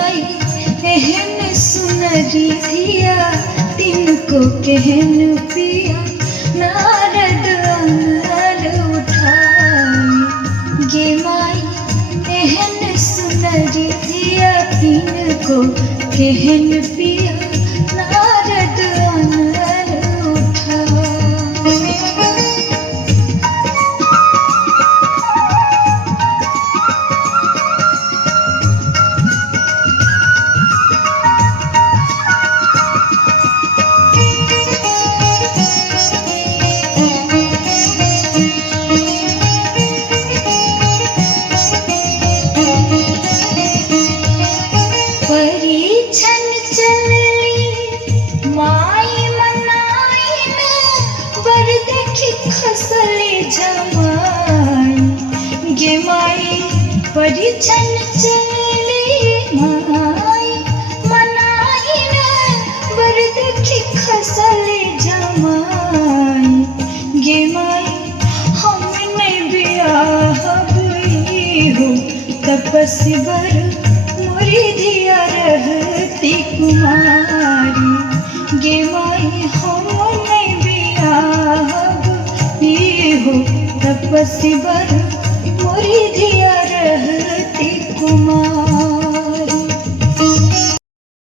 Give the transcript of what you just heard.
माई एहन सुनरी धिया तिनको कहन पिया नारद अनल उठाई। गे माई एहन सुनरी धिया तिनको कहन पिया नारद अनल उठाई। परीक्षण चलली माई मनाइन बर देखी खसले जमाई। गे माई परीक्षण चलली माई मनाइन बर देखी खसले जमाई। गे माई हम नहीं बियाह हो तपस्वी बर मोरी धिया रहती कुमारी। गे माई हम नहीं बियाह हो तपस्वी बर मोरी धिया